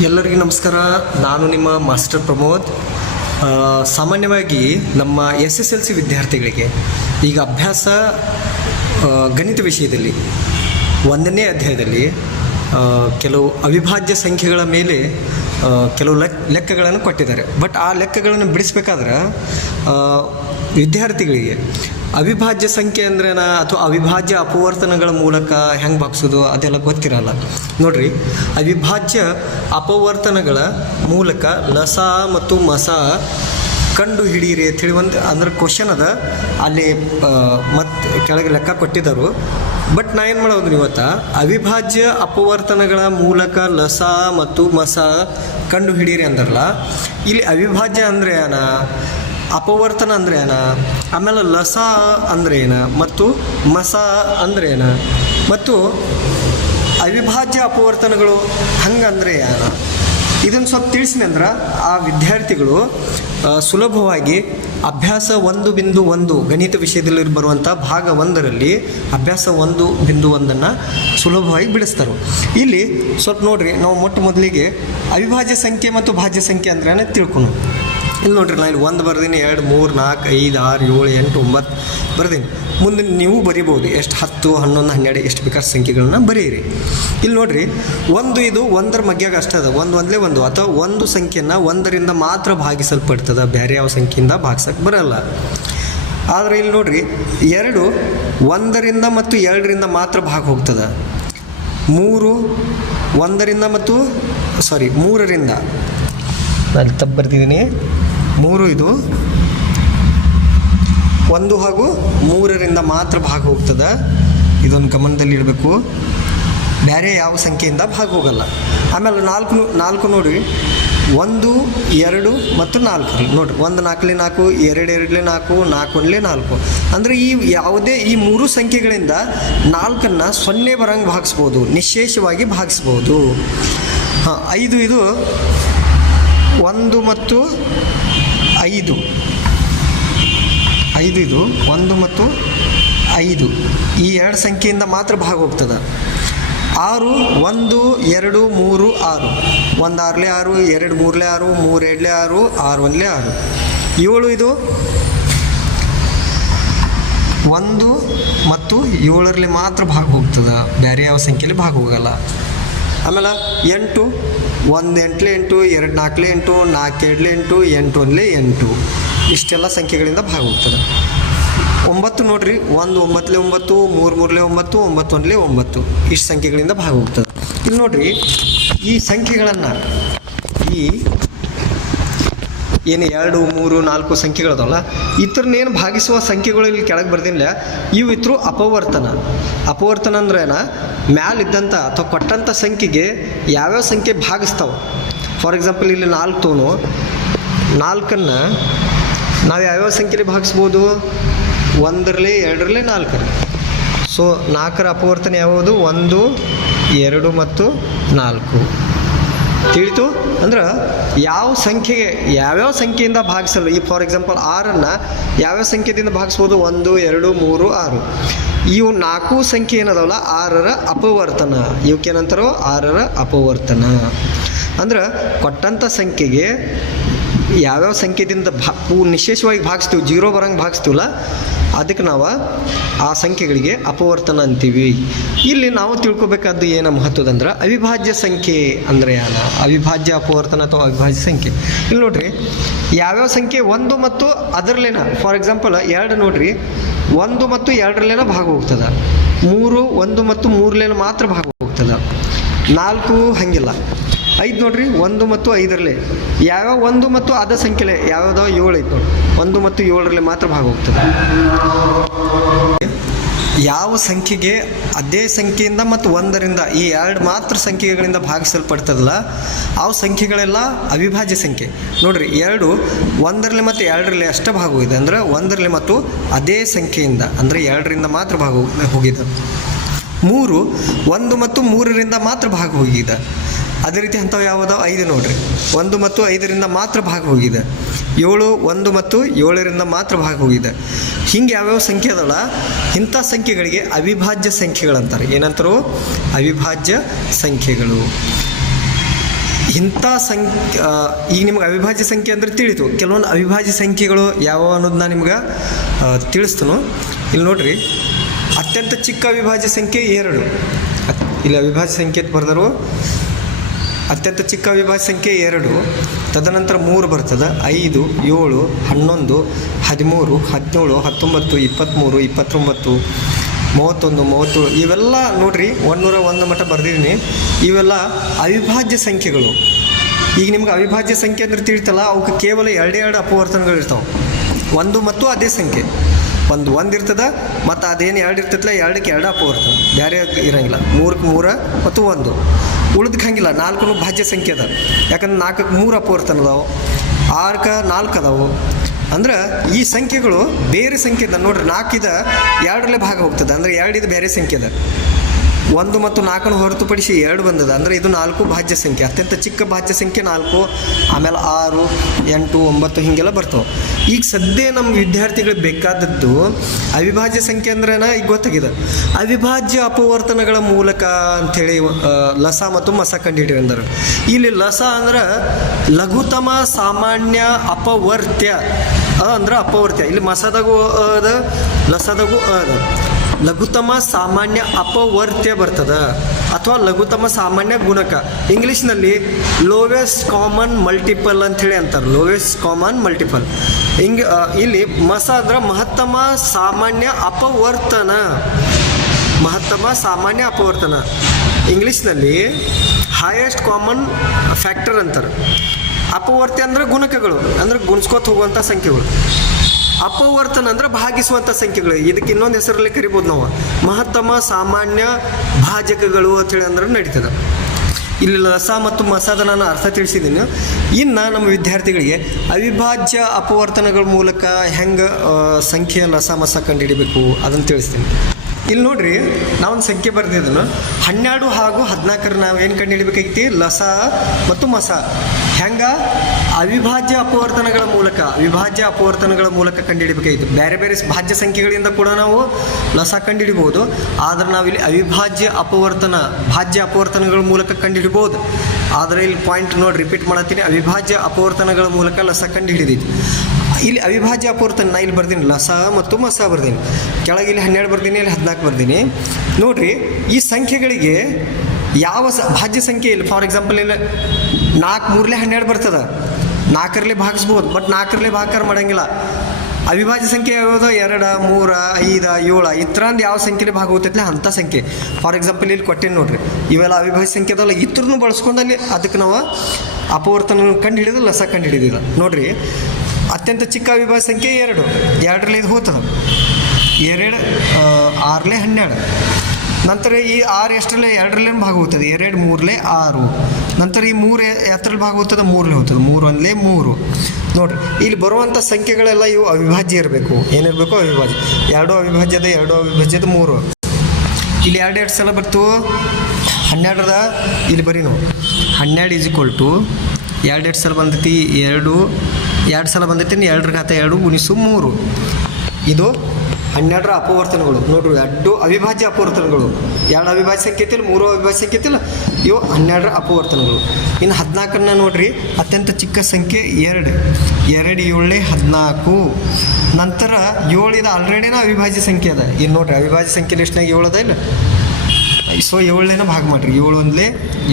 ಎಲ್ಲರಿಗೂ ನಮಸ್ಕಾರ. ನಾನು ನಿಮ್ಮ ಮಾಸ್ಟರ್ ಪ್ರಮೋದ್. ಸಾಮಾನ್ಯವಾಗಿ ನಮ್ಮ SSLC ವಿದ್ಯಾರ್ಥಿಗಳಿಗೆ ಈಗ ಅಭ್ಯಾಸ ಗಣಿತ ವಿಷಯದಲ್ಲಿ 1ನೇ ಅಧ್ಯಾಯದಲ್ಲಿ ಕೆಲವು ಅವಿಭಾಜ್ಯ ಸಂಖ್ಯೆಗಳ ಮೇಲೆ ಕೆಲವು ಲೆಕ್ಕಗಳನ್ನು ಕೊಟ್ಟಿದ್ದಾರೆ. ಬಟ್ ಆ ಲೆಕ್ಕಗಳನ್ನು ಬಿಡಿಸ್ಬೇಕಾದ್ರೆ ವಿದ್ಯಾರ್ಥಿಗಳಿಗೆ ಅವಿಭಾಜ್ಯ ಸಂಖ್ಯೆ ಅಂದ್ರೇನ ಅಥವಾ ಅವಿಭಾಜ್ಯ ಅಪವರ್ತನಗಳ ಮೂಲಕ ಹೆಂಗೆ ಭಾಗಿಸೋದು ಅದೆಲ್ಲ ಗೊತ್ತಿರಲ್ಲ. ನೋಡ್ರಿ, ಅವಿಭಾಜ್ಯ ಅಪವರ್ತನಗಳ ಮೂಲಕ ಲಸ ಮತ್ತು ಮಸ ಕಂಡು ಹಿಡೀರಿ ಅಂಥೇಳಿ ಅಂದ್ರೆ ಕ್ವಶನ್ ಅದ ಅಲ್ಲಿ ಮತ್ತು ಕೆಳಗೆ ಲೆಕ್ಕ ಕೊಟ್ಟಿದ್ದರು. ಬಟ್ ನಾ ಏನು ಮಾಡೋದು ಇವತ್ತು, ಅವಿಭಾಜ್ಯ ಅಪವರ್ತನಗಳ ಮೂಲಕ ಲಸ ಮತ್ತು ಮಸ ಕಂಡು ಹಿಡೀರಿ ಅಂದ್ರಲ್ಲ, ಇಲ್ಲಿ ಅವಿಭಾಜ್ಯ ಅಂದರೆ ಏನ, ಅಪವರ್ತನ ಅಂದ್ರೆ ಏನ, ಆಮೇಲೆ ಲಸ ಅಂದ್ರೆ ಏನ ಮತ್ತು ಮಸ ಅಂದ್ರೆ ಏನ, ಮತ್ತು ಅವಿಭಾಜ್ಯ ಅಪವರ್ತನಗಳು ಹಂಗಂದ್ರೆ ಏನ, ಇದನ್ನು ಸ್ವಲ್ಪ ತಿಳಿಸಿದೆ ಅಂದ್ರೆ ಆ ವಿದ್ಯಾರ್ಥಿಗಳು ಸುಲಭವಾಗಿ ಅಭ್ಯಾಸ 1.1 ಗಣಿತ ವಿಷಯದಲ್ಲಿ ಬರುವಂಥ ಭಾಗ 1ರಲ್ಲಿ ಅಭ್ಯಾಸ 1.1 ಸುಲಭವಾಗಿ ಬಿಡಿಸ್ತಾರೆ. ಇಲ್ಲಿ ಸ್ವಲ್ಪ ನೋಡ್ರಿ, ನಾವು ಮೊದಲಿಗೆ ಅವಿಭಾಜ್ಯ ಸಂಖ್ಯೆ ಮತ್ತು ಭಾಜ್ಯ ಸಂಖ್ಯೆ ಅಂದ್ರೆ ತಿಳ್ಕೊಂಡು. ಇಲ್ಲಿ ನೋಡ್ರಿ, ನಾನು 1 ಬರ್ದೀನಿ, 2, 3, 4, 5, 6, 7, 8, 9 ಬರ್ದೀನಿ. ಮುಂದೆ ನೀವು ಬರಿಬೋದು, ಎಷ್ಟು 10, 11, 12 ಎಷ್ಟು ಬೇಕಾದ ಸಂಖ್ಯೆಗಳನ್ನ ಬರೀರಿ. ಇಲ್ಲಿ ನೋಡ್ರಿ, ಇದು 1ರ ಮಗ್ಯಾಗ ಅಷ್ಟೇ ಅದ, 1 ಅಥವಾ ಒಂದು ಸಂಖ್ಯೆಯನ್ನು 1ರಿಂದ ಮಾತ್ರ ಭಾಗಿಸಲ್ಪಡ್ತದೆ, ಬೇರೆ ಯಾವ ಸಂಖ್ಯೆಯಿಂದ ಭಾಗಿಸಕ್ಕೆ ಬರಲ್ಲ. ಆದರೆ ಇಲ್ಲಿ ನೋಡ್ರಿ, 2 1ರಿಂದ ಮತ್ತು 2ರಿಂದ ಮಾತ್ರ ಭಾಗ ಹೋಗ್ತದೆ. 3 1ರಿಂದ ಮತ್ತು 3ರಿಂದ, ನಾನು ತಪ್ಪು ಬರ್ತಿದ್ದೀನಿ, 3 ಇದು 1 ಹಾಗೂ 3ರಿಂದ ಮಾತ್ರ ಭಾಗ ಹೋಗ್ತದೆ. ಇದೊಂದು ಗಮನದಲ್ಲಿ ಇಡಬೇಕು, ಬೇರೆ ಯಾವ ಸಂಖ್ಯೆಯಿಂದ ಭಾಗ ಹೋಗಲ್ಲ. ಆಮೇಲೆ 4 ನೋಡಿರಿ, 1 2 ಮತ್ತು 4 ನೋಡಿರಿ, 1 4 4, 2 2 4, 4 1 4. ಅಂದರೆ ಈ ಯಾವುದೇ ಈ 3 ಸಂಖ್ಯೆಗಳಿಂದ 4ನ್ನು 0 ಬರಂಗೆ ಭಾಗಿಸ್ಬೋದು, ನಿಶೇಷವಾಗಿ ಭಾಗಿಸ್ಬೋದು. 5 ಇದು 1 ಮತ್ತು 5, 5 ಇದು 1 ಮತ್ತು 5 ಈ 2 ಸಂಖ್ಯೆಯಿಂದ ಮಾತ್ರ ಭಾಗ ಹೋಗ್ತದೆ. 6 1 2 3 6, 1 6 6, 2 3 6, 3 2 6, 6 1 6. 7 ಇದು 1 ಮತ್ತು 7ರಲ್ಲಿ ಮಾತ್ರ ಭಾಗ ಹೋಗ್ತದೆ, ಬೇರೆ ಯಾವ ಸಂಖ್ಯೆಯಲ್ಲಿ ಭಾಗ ಹೋಗಲ್ಲ. ಆಮೇಲೆ 8 1 8 8, 2 4 8, 4 2 8, 8 1 8 ಇಷ್ಟೆಲ್ಲ ಸಂಖ್ಯೆಗಳಿಂದ ಭಾಗ ಹೋಗ್ತದೆ. 9 ನೋಡ್ರಿ, 1 9 9, 3 3 9, 9 1 9 ಇಷ್ಟು ಸಂಖ್ಯೆಗಳಿಂದ ಭಾಗ ಹೋಗ್ತದೆ. ಇಲ್ಲಿ ನೋಡ್ರಿ, ಈ ಸಂಖ್ಯೆಗಳನ್ನು ಈ ಏನು 2 3 4 ಸಂಖ್ಯೆಗಳದಲ್ಲ, ಇತರನ್ನೇನು ಭಾಗಿಸುವ ಸಂಖ್ಯೆಗಳು ಇಲ್ಲಿ ಕೆಳಗೆ ಬರ್ದಿಲ್ಲ, ಇವು ಇದ್ರು ಅಪವರ್ತನ ಅಂದ್ರೆ ಏನ, ಮ್ಯಾಲಿದ್ದಂಥ ಅಥವಾ ಕೊಟ್ಟಂಥ ಸಂಖ್ಯೆಗೆ ಯಾವ್ಯಾವ ಸಂಖ್ಯೆ ಭಾಗಿಸ್ತಾವೆ. ಫಾರ್ ಎಕ್ಸಾಂಪಲ್ ಇಲ್ಲಿ 4ನ್ನು ನಾವು ಯಾವ್ಯಾವ ಸಂಖ್ಯೆಯಲ್ಲಿ ಭಾಗಿಸ್ಬೋದು, 1ರಲ್ಲಿ 2ರಲ್ಲಿ 4ರಲ್ಲಿ. ಸೊ 4ರ ಅಪವರ್ತನ ಯಾವುದು, 1 2 ಮತ್ತು 4 ತಿಳಿತು. ಅಂದ್ರೆ ಯಾವ್ಯಾವ ಸಂಖ್ಯೆಯಿಂದ ಭಾಗಿಸಲ್ಲ. ಈ ಫಾರ್ ಎಕ್ಸಾಂಪಲ್ 6ನ್ನು ಯಾವ್ಯಾವ ಸಂಖ್ಯೆಯಿಂದ ಭಾಗಿಸ್ಬೋದು, 1 2 3 6. ಇವು 4 ಸಂಖ್ಯೆ ಏನದವಲ್ಲ 6ರ ಅಪವರ್ತನ, ಇವಕ್ಕೇನಂತಾರೋ 6ರ ಅಪವರ್ತನ. ಅಂದ್ರೆ ಕೊಟ್ಟಂಥ ಸಂಖ್ಯೆಗೆ ಯಾವ್ಯಾವ ಸಂಖ್ಯೆದಿಂದ ನಿಶೇಷವಾಗಿ ಭಾಗಿಸ್ತೀವಿ, 0 ಬರಂಗೆ ಭಾಗಿಸ್ತೀವಲ್ಲ, ಅದಕ್ಕೆ ನಾವು ಆ ಸಂಖ್ಯೆಗಳಿಗೆ ಅಪವರ್ತನ ಅಂತೀವಿ. ಇಲ್ಲಿ ನಾವು ತಿಳ್ಕೊಬೇಕಾದ್ದು ಏನು ಮಹತ್ವದಂದ್ರೆ, ಅವಿಭಾಜ್ಯ ಸಂಖ್ಯೆ ಅಂದರೆ ಏನು, ಅವಿಭಾಜ್ಯ ಅಪವರ್ತನ ಅಥವಾ ಅವಿಭಾಜ್ಯ ಸಂಖ್ಯೆ. ಇಲ್ಲಿ ನೋಡ್ರಿ, ಯಾವ್ಯಾವ ಸಂಖ್ಯೆ 1 ಮತ್ತು ಅದರಲ್ಲೇನ, ಫಾರ್ ಎಕ್ಸಾಂಪಲ್ 2 ನೋಡ್ರಿ, 1 ಮತ್ತು 2ರಲ್ಲೇನ ಭಾಗ ಹೋಗ್ತದೆ. 3 1 ಮತ್ತು 3ಲೇನ ಮಾತ್ರ ಭಾಗ ಹೋಗ್ತದೆ. 4 ಹಂಗಿಲ್ಲ. 5 ನೋಡ್ರಿ, 1 ಮತ್ತು 5ರಲ್ಲಿ ಯಾವ್ಯಾವ 1 ಮತ್ತು ಅದ ಸಂಖ್ಯೆಲೆ ಯಾವ್ಯಾವ 7 ಐತೆ ನೋಡಿ, 1 ಮತ್ತು 7ರಲ್ಲಿ ಮಾತ್ರ ಭಾಗ ಹೋಗ್ತದೆ. ಯಾವ ಸಂಖ್ಯೆಗೆ ಅದೇ ಸಂಖ್ಯೆಯಿಂದ ಮತ್ತು 1ರಿಂದ ಈ 2 ಮಾತ್ರ ಸಂಖ್ಯೆಗಳಿಂದ ಭಾಗಿಸಲ್ಪಡ್ತದಲ್ಲ, ಆ ಸಂಖ್ಯೆಗಳೆಲ್ಲ ಅವಿಭಾಜ್ಯ ಸಂಖ್ಯೆ. ನೋಡ್ರಿ, 2 1ರಲ್ಲಿ ಮತ್ತು 2ರಲ್ಲಿ ಅಷ್ಟೇ ಭಾಗ ಹೋಗಿದೆ, ಅಂದರೆ 1ರಲ್ಲಿ ಮತ್ತು ಅದೇ ಸಂಖ್ಯೆಯಿಂದ ಅಂದರೆ 2ರಿಂದ ಮಾತ್ರ ಭಾಗ ಹೋಗಿದೆ. 3 1 ಮತ್ತು 3ರಿಂದ ಮಾತ್ರ ಭಾಗ ಹೋಗಿದೆ. ಅದೇ ರೀತಿ ಅಂಥವು ಯಾವುದೋ 5 ನೋಡ್ರಿ, 1 ಮತ್ತು 5ರಿಂದ ಮಾತ್ರ ಭಾಗ ಹೋಗಿದೆ. 7 1 ಮತ್ತು 7ರಿಂದ ಮಾತ್ರ ಭಾಗ ಹೋಗಿದೆ. ಹಿಂಗೆ ಯಾವ್ಯಾವ ಸಂಖ್ಯೆ ಅದಲ್ಲ, ಇಂಥ ಸಂಖ್ಯೆಗಳಿಗೆ ಅವಿಭಾಜ್ಯ ಸಂಖ್ಯೆಗಳಂತಾರೆ. ಏನಂತಾರೋ ಅವಿಭಾಜ್ಯ ಸಂಖ್ಯೆಗಳು. ಇಂಥ ಈಗ ನಿಮ್ಗೆ ಅವಿಭಾಜ್ಯ ಸಂಖ್ಯೆ ಅಂದರೆ ತಿಳಿತು. ಕೆಲವೊಂದು ಅವಿಭಾಜ್ಯ ಸಂಖ್ಯೆಗಳು ಯಾವ ಅನ್ನೋದು ನಾನು ನಿಮ್ಗೆ ತಿಳಿಸ್ತನು. ಇಲ್ಲಿ ನೋಡ್ರಿ, ಅತ್ಯಂತ ಚಿಕ್ಕ ಅವಿಭಾಜ್ಯ ಸಂಖ್ಯೆ 2. ಇಲ್ಲಿ ಅವಿಭಾಜ್ಯ ಸಂಖ್ಯೆ ಬರೆದರು. ಅತ್ಯಂತ ಚಿಕ್ಕ ಅವಿಭಾಜ್ಯ ಸಂಖ್ಯೆ 2, ತದನಂತರ 3 ಬರ್ತದೆ, 5, 7, 11, 13, 17, 19, 23, 29, 31, 37 ಇವೆಲ್ಲ ನೋಡ್ರಿ 101 ಮಟ್ಟ ಬರೆದಿದ್ದೀನಿ. ಇವೆಲ್ಲ ಅವಿಭಾಜ್ಯ ಸಂಖ್ಯೆಗಳು. ಈಗ ನಿಮ್ಗೆ ಅವಿಭಾಜ್ಯ ಸಂಖ್ಯೆ ಅಂದ್ರೆ ತಿಳಿತಲ್ಲ, ಅವಕ್ಕೆ ಕೇವಲ 2 ಅಪವರ್ತನಗಳು ಇರ್ತಾವೆ. 1 ಮತ್ತು ಅದೇ ಸಂಖ್ಯೆ, ಒಂದು ಇರ್ತದೆ ಮತ್ತು ಅದೇನು 2 ಇರ್ತೈತಲ್ಲ, 2ಕ್ಕೆ 2 ಅಪವರ್ತನ, ಬೇರೆ ಇರೋಂಗಿಲ್ಲ. 3ಕ್ಕೆ 3 ಮತ್ತು 1 ಉಳಿದಕ್ಕೆ ಹಂಗಿಲ್ಲ. 4 ಭಾಜ್ಯ ಸಂಖ್ಯೆ ಅದ, ಯಾಕಂದ್ರೆ 4ಕ್ಕೆ 3 ಅಪವರ್ತನ ಅದಾವೆ, 6ಕ್ಕೆ 4 ಅದಾವೆ. ಅಂದ್ರೆ ಈ ಸಂಖ್ಯೆಗಳು ಬೇರೆ ಸಂಖ್ಯೆ ಅದ. ನೋಡ್ರಿ, 4 ಇದೆ 2ರಲ್ಲೇ ಭಾಗ ಹೋಗ್ತದೆ, ಅಂದರೆ 2 ಇದು ಬೇರೆ ಸಂಖ್ಯೆ ಅದ. 1 ಮತ್ತು 4 ಹೊರತುಪಡಿಸಿ 2 ಬಂದದ, ಅಂದರೆ ಇದು 4 ಭಾಜ್ಯ ಸಂಖ್ಯೆ. ಅತ್ಯಂತ ಚಿಕ್ಕ ಭಾಜ್ಯ ಸಂಖ್ಯೆ 4, ಆಮೇಲೆ 6, 8, 9 ಹೀಗೆಲ್ಲ ಬರ್ತವೆ. ಈಗ ಸದ್ಯ ನಮ್ಮ ವಿದ್ಯಾರ್ಥಿಗಳಿಗೆ ಬೇಕಾದದ್ದು ಅವಿಭಾಜ್ಯ ಸಂಖ್ಯೆ ಅಂದ್ರೇನ ಈಗ ಗೊತ್ತಾಗಿದೆ. ಅವಿಭಾಜ್ಯ ಅಪವರ್ತನಗಳ ಮೂಲಕ ಅಂಥೇಳಿ ಲಸ ಮತ್ತು ಮಸ ಕಂಡುಹಿಡಿಯ ಅಂದರು. ಇಲ್ಲಿ ಲಸ ಅಂದ್ರೆ ಲಘುತಮ ಸಾಮಾನ್ಯ ಅಪವರ್ತ್ಯ, ಅಂದ್ರೆ ಅಪವರ್ತ್ಯ. ಇಲ್ಲಿ ಮಸದಾಗೂ ಅದ, ಲಸದಾಗೂ ಅದ. ಲಘುತಮ ಸಾಮಾನ್ಯ ಅಪವರ್ತ್ಯ ಬರ್ತದ, ಅಥವಾ ಲಘುತಮ ಸಾಮಾನ್ಯ ಗುಣಕ. ಇಂಗ್ಲೀಷ್ನಲ್ಲಿ ಲೋವೆಸ್ಟ್ ಕಾಮನ್ ಮಲ್ಟಿಪಲ್ ಅಂಥೇಳಿ ಅಂತಾರೆ, ಲೋವೆಸ್ಟ್ ಕಾಮನ್ ಮಲ್ಟಿಪಲ್. ಇಲ್ಲಿ ಮಸ ಅಂದ್ರೆ ಮಹತ್ತಮ ಸಾಮಾನ್ಯ ಅಪವರ್ತನ, ಮಹತ್ತಮ ಸಾಮಾನ್ಯ ಅಪವರ್ತನ. ಇಂಗ್ಲೀಷ್ನಲ್ಲಿ ಹೈಯೆಸ್ಟ್ ಕಾಮನ್ ಫ್ಯಾಕ್ಟರ್ ಅಂತಾರೆ. ಅಪವರ್ತ್ಯ ಅಂದ್ರೆ ಗುಣಕಗಳು, ಅಂದ್ರೆ ಗುಣಿಸ್ಕೋತ ಹೋಗುವಂಥ ಸಂಖ್ಯೆಗಳು. ಅಪವರ್ತನ ಅಂದ್ರೆ ಭಾಗಿಸುವಂಥ ಸಂಖ್ಯೆಗಳು. ಇದಕ್ಕೆ ಇನ್ನೊಂದು ಹೆಸರಲ್ಲಿ ಕರಿಬೋದು ನಾವು, ಮಹತ್ತಮ ಸಾಮಾನ್ಯ ಭಾಜಕಗಳು ಅಂತೇಳಿ ಅಂದ್ರೆ ನಡೀತದೆ. ಇಲ್ಲಿ ಲಸ ಮತ್ತು ಮಸದ ನಾನು ಅರ್ಥ ತಿಳಿಸಿದ್ದೀನಿ. ಇನ್ನು ನಮ್ಮ ವಿದ್ಯಾರ್ಥಿಗಳಿಗೆ ಅವಿಭಾಜ್ಯ ಅಪವರ್ತನಗಳ ಮೂಲಕ ಹೆಂಗೆ ಸಂಖ್ಯೆಯ ಲಸ ಮಸ ಕಂಡುಹಿಡಿಬೇಕು ಅದನ್ನು ತಿಳಿಸ್ತೀನಿ. ಇಲ್ಲಿ ನೋಡ್ರಿ, ನಾವೊಂದು ಸಂಖ್ಯೆ ಬರೆದಿದ್ದನ್ನು 12 ಹಾಗೂ 14 ನಾವೇನು ಕಂಡುಹಿಡಿಬೇಕಾಗಿತ್ತು, ಲಸ ಮತ್ತು ಮಸ. ಹೆಂಗೆ ಅವಿಭಾಜ್ಯ ಅಪವರ್ತನಗಳ ಮೂಲಕ, ಅವಿಭಾಜ್ಯ ಅಪವರ್ತನಗಳ ಮೂಲಕ ಕಂಡುಹಿಡಿಬೇಕಾಗಿತ್ತು. ಬೇರೆ ಬೇರೆ ಭಾಜ್ಯ ಸಂಖ್ಯೆಗಳಿಂದ ಕೂಡ ನಾವು ಲಸ ಕಂಡುಹಿಡಿಬೋದು, ಆದರೆ ನಾವಿಲ್ಲಿ ಅವಿಭಾಜ್ಯ ಅಪವರ್ತನ, ಭಾಜ್ಯ ಅಪವರ್ತನಗಳ ಮೂಲಕ ಕಂಡುಹಿಡಿಬೋದು. ಆದರೆ ಇಲ್ಲಿ ಪಾಯಿಂಟ್ ನೋಡಿ ರಿಪೀಟ್ ಮಾಡತ್ತೀನಿ, ಅವಿಭಾಜ್ಯ ಅಪವರ್ತನಗಳ ಮೂಲಕ ಲಸ ಕಂಡುಹಿಡಿದೈತಿ. ಇಲ್ಲಿ ಅವಿಭಾಜ್ಯ ಅಪವರ್ತನ ನಾ ಇಲ್ಲಿ ಬರ್ದೀನಿ, ಲಸ ಮತ್ತು ಮಸ ಬರ್ದೀನಿ. ಕೆಳಗೆ ಇಲ್ಲಿ 12 ಬರ್ದೀನಿ, ಇಲ್ಲಿ 14 ಬರ್ದೀನಿ. ನೋಡ್ರಿ, ಈ ಸಂಖ್ಯೆಗಳಿಗೆ ಯಾವ ಭಾಜ್ಯ ಸಂಖ್ಯೆ ಇಲ್ಲ. ಫಾರ್ ಎಕ್ಸಾಂಪಲ್ ಇಲ್ಲಿ 4 3 12 ಬರ್ತದೆ, 4ರಲ್ಲಿ ಭಾಗಿಸ್ಬೋದು, ಬಟ್ 4ರಲ್ಲಿ ಭಾಗಾಕಾರ ಮಾಡೋಂಗಿಲ್ಲ. ಅವಿಭಾಜ್ಯ ಸಂಖ್ಯೆ ಯಾವುದು, 2, 3, 5, 7 ಈ ಥರ ಯಾವ ಸಂಖ್ಯೆಯಲ್ಲಿ ಭಾಗ ಹೋಗ್ತೈತಿಲ್ಲ ಅಂಥ ಸಂಖ್ಯೆ. ಫಾರ್ ಎಕ್ಸಾಂಪಲ್ ಇಲ್ಲಿ ಕೊಟ್ಟೇನು ನೋಡ್ರಿ, ಇವೆಲ್ಲ ಅವಿಭಾಜ್ಯ ಸಂಖ್ಯೆ ಅದಲ್ಲ, ಇತ್ರನ್ನು ಬಳಸ್ಕೊಂಡಲ್ಲಿ ಅದಕ್ಕೆ ನಾವು ಅಪವರ್ತನ ಕಂಡು ಹಿಡಿದು ಲಸ ಕಂಡು ಹಿಡಿದಿಲ್ಲ. ನೋಡ್ರಿ, ಅತ್ಯಂತ ಚಿಕ್ಕ ಅವಿಭಾಜ್ಯ ಸಂಖ್ಯೆ 2, 2ರಲ್ಲಿ ಇದು ಹೋಗ್ತದೆ. 2 6ಲೆ 12. ನಂತರ ಈ 6 ಎಷ್ಟರಲ್ಲೇ 2ರಲ್ಲೇ ಭಾಗ ಹೋಗ್ತದೆ, 2 3ಲೆ 6. ನಂತರ ಈ 3 ಎತ್ತರಲ್ಲಿ ಭಾಗ ಹೋಗ್ತದೆ, 3ಲೆ ಹೋಗ್ತದೆ, 3 1ಲೆ 3. ನೋಡಿರಿ, ಇಲ್ಲಿ ಬರುವಂಥ ಸಂಖ್ಯೆಗಳೆಲ್ಲ ಇವು ಅವಿಭಾಜ್ಯ ಇರಬೇಕು. ಏನಿರಬೇಕು, ಅವಿಭಾಜ್ಯ. 2 ಅವಿಭಾಜ್ಯದ 2 ಅವಿಭಾಜ್ಯದ 3. ಇಲ್ಲಿ 2 ಸಲ ಬರ್ತು 12ರದ, ಇಲ್ಲಿ ಬರೀ ನಾವು 12 = 2 ಸಲ ಬಂದೈತಿ, 2 ಸಲ ಬಂದೈತಿ, 2 ಘಾತ 2 ಗುಣಿಸು 3. ಇದು 12ರ ಅಪವರ್ತನಗಳು. ನೋಡ್ರಿ, 2 ಅವಿಭಾಜ್ಯ ಅಪವರ್ತನಗಳು. 2 ಅವಿಭಾಜ್ಯ ಸಂಖ್ಯೆ ಐತಿಲ್ಲ, 3 ಅವಿಭಾಜ್ಯ ಸಂಖ್ಯೆ ಐತಿಲ್ಲ, ಇವು 12ರ ಅಪವರ್ತನಗಳು. ಇನ್ನು 14ನ್ನ ನೋಡ್ರಿ, ಅತ್ಯಂತ ಚಿಕ್ಕ ಸಂಖ್ಯೆ 2, 2 7ಲೆ 14. ನಂತರ 7 ಇದು ಆಲ್ರೆಡಿನ ಅವಿಭಾಜ್ಯ ಸಂಖ್ಯೆ ಅದ. ಇಲ್ಲಿ ನೋಡ್ರಿ, ಅವಿಭಾಜ್ಯ ಸಂಖ್ಯೆ ಲಿಸ್ಟ್ನಾಗ 7 ಅದ ಇಲ್ಲ, ಸೊ 7ಲೇನ ಭಾಗ ಮಾಡಿರಿ, 7 1ಲೆ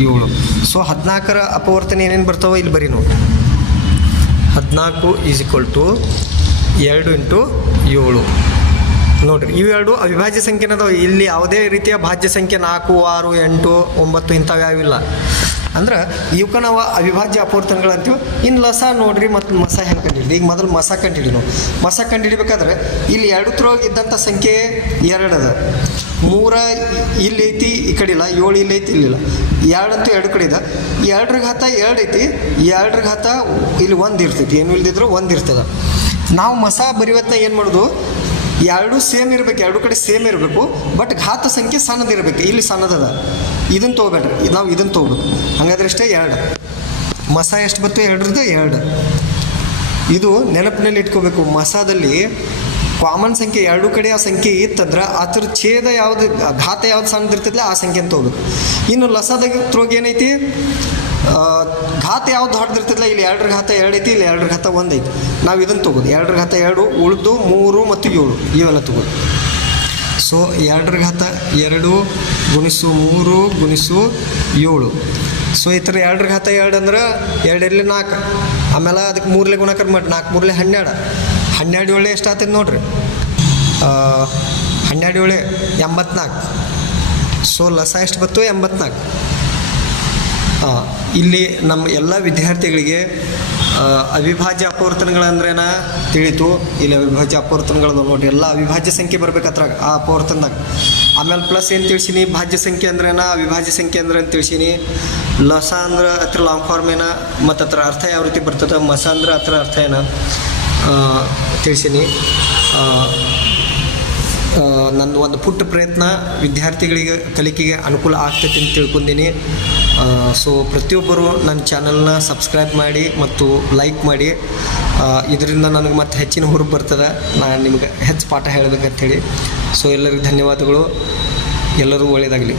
7. ಸೊ 14ರ ಅಪವರ್ತನ ಏನೇನು ಬರ್ತಾವೆ ಇಲ್ಲಿ ಬರೀ ನೋಡಿ. 14 = 2 × 7. ನೋಡಿರಿ, ಇವೆರಡು ಅವಿಭಾಜ್ಯ ಸಂಖ್ಯೆನದಾವೆ. ಇಲ್ಲಿ ಯಾವುದೇ ರೀತಿಯ ಭಾಜ್ಯ ಸಂಖ್ಯೆ 4, 6, 8, 9 ಇಂಥವು ಯಾವಿಲ್ಲ. ಅಂದ್ರೆ ಇವಕ್ಕೆ ನಾವು ಅವಿಭಾಜ್ಯ ಅಪವರ್ತನಗಳು ಅಂತೀವಿ. ಇನ್ನು ಲಸ ನೋಡ್ರಿ, ಮತ್ತು ಮಸ ಹೆಂಗೆ ಕಂಡಿಡ್ರಿ. ಈಗ ಮೊದಲು ಮಸ ಕಂಡಿಡಿ ನಾವು. ಮಸ ಕಂಡುಹಿಡಿಬೇಕಾದ್ರೆ ಇಲ್ಲಿ 2 ತ್ರೊಳಗೆ ಇದ್ದಂಥ ಸಂಖ್ಯೆ 2 ಅದ, 3 ಇಲ್ಲಿ ಐತಿ, ಈ ಕಡೆ ಇಲ್ಲ, 7 ಇಲ್ಲಿ ಐತಿ, ಇಲ್ಲಿಲ್ಲ. 2 ಅಂತೂ 2 ಕಡೆ ಇದೆ. 2 ಘಾತ 2 ಐತಿ, 2 ಘಾತ ಇಲ್ಲಿ 1 ಇರ್ತೈತಿ, ಏನು ಇಲ್ದಿದ್ರು 1 ಇರ್ತದೆ. ನಾವು ಮಸ ಬರೆಯುವತ್ತ ಏನು ಮಾಡೋದು, 2 ಸೇಮ್ ಇರಬೇಕು, 2 ಕಡೆ ಸೇಮ್ ಇರಬೇಕು, ಬಟ್ ಘಾತ ಸಂಖ್ಯೆ ಸಣ್ಣದಿರಬೇಕು. ಇಲ್ಲಿ ಸಣ್ಣದದ, ಇದನ್ನು ತೊಗೋಬೇಡ್ರಿ, ನಾವು ಇದನ್ನು ತೊಗೋಬೇಕು. ಹಾಗಾದ್ರೆ ಅಷ್ಟೇ 2 ಮಸ ಎಷ್ಟು ಬಂತು, 2ರದ್ದು 2. ಇದು ನೆನಪಿನಲ್ಲಿ ಇಟ್ಕೋಬೇಕು. ಮಸದಲ್ಲಿ ಕಾಮನ್ ಸಂಖ್ಯೆ 2 ಕಡೆ ಆ ಸಂಖ್ಯೆ ಇತ್ತಂದ್ರೆ ಅದ್ರ ಛೇದ ಯಾವುದು, ಘಾತ ಯಾವ್ದು ಸಣ್ಣದಿರ್ತೈತಿಲ್ಲ ಆ ಸಂಖ್ಯೆನ ತೊಗೋಬೇಕು. ಇನ್ನು ಲಸದಾಗ ತ್ರೋಗ ಏನೈತಿ, ಘಾತ ಯಾವ್ದು ದೊಡ್ಡದಿರ್ತದಲ್ಲ, ಇಲ್ಲಿ 2 ಘಾತ 2 ಐತಿ, ಇಲ್ಲಿ 2 ಘಾತ 1 ಐತಿ. ನಾವು ಇದನ್ನು ತೊಗೋದು 2 ಘಾತ 2, ಉಳಿದು 3 ಮತ್ತು 7 ಇವೆಲ್ಲ ತೊಗೋದು. ಸೊ 2 ಘಾತ 2 ಗುಣಿಸು 3 ಗುಣಿಸು 7. ಸೊ ಈ ಥರ 2 ಘಾತ 2 ಅಂದ್ರೆ 2 ಇರಲಿ 4, ಆಮೇಲೆ ಅದಕ್ಕೆ 3 ಗುಣಾಕಾರ ಮಾಡಿ 4 3 12. 12 7 ಎಷ್ಟು ಆಗ್ತದೆ ನೋಡ್ರಿ, 12 7 84. ಸೊ ಲಸ ಎಷ್ಟು ಬತ್ತು 84. ಇಲ್ಲಿ ನಮ್ಮ ಎಲ್ಲ ವಿದ್ಯಾರ್ಥಿಗಳಿಗೆ ಅವಿಭಾಜ್ಯ ಅಪವರ್ತನಗಳಂದ್ರೇನ ತಿಳಿತು. ಇಲ್ಲಿ ಅವಿಭಾಜ್ಯ ಅಪವರ್ತನಗಳು ನೋಡಿರಿ, ಎಲ್ಲ ಅವಿಭಾಜ್ಯ ಸಂಖ್ಯೆ ಬರ್ಬೇಕತ್ರಾಗ ಆ ಅಪವರ್ತನದಾಗ. ಆಮೇಲೆ ಪ್ಲಸ್ ಏನು ತಿಳಿಸೀನಿ, ಭಾಜ್ಯ ಸಂಖ್ಯೆ ಅಂದ್ರೇನ, ಅವಿಭಾಜ್ಯ ಸಂಖ್ಯೆ ಅಂದ್ರೆ ಅಂತ ತಿಳಿಸೀನಿ. ಲಸ ಅಂದ್ರೆ ಅದ್ರ ಲಾಂಗ್ ಫಾರ್ಮ್ ಏನ, ಮತ್ತು ಅದ್ರ ಅರ್ಥ ಯಾವ ರೀತಿ ಬರ್ತದೆ, ಮಸ ಅಂದ್ರೆ ಅದ್ರ ಅರ್ಥ ಏನ ತಿಳಿಸೀನಿ. ನನ್ನ ಒಂದು ಪುಟ್ಟ ಪ್ರಯತ್ನ ವಿದ್ಯಾರ್ಥಿಗಳಿಗೆ ಕಲಿಕೆಗೆ ಅನುಕೂಲ ಆಗ್ತೈತಿ ಅಂತ ತಿಳ್ಕೊಂಡೀನಿ. ಸೊ ಪ್ರತಿಯೊಬ್ಬರು ನನ್ನ ಚಾನಲ್ನ ಸಬ್ಸ್ಕ್ರೈಬ್ ಮಾಡಿ ಮತ್ತು ಲೈಕ್ ಮಾಡಿ. ಇದರಿಂದ ನನಗೆ ಮತ್ತೆ ಹೆಚ್ಚಿನ ಹುರುಪು ಬರ್ತದೆ, ನಾನು ನಿಮ್ಗೆ ಹೆಚ್ಚು ಪಾಠ ಹೇಳಬೇಕಂತೇಳಿ. ಸೊ ಎಲ್ಲರಿಗೂ ಧನ್ಯವಾದಗಳು, ಎಲ್ಲರೂ ಒಳ್ಳೆಯದಾಗಲಿ.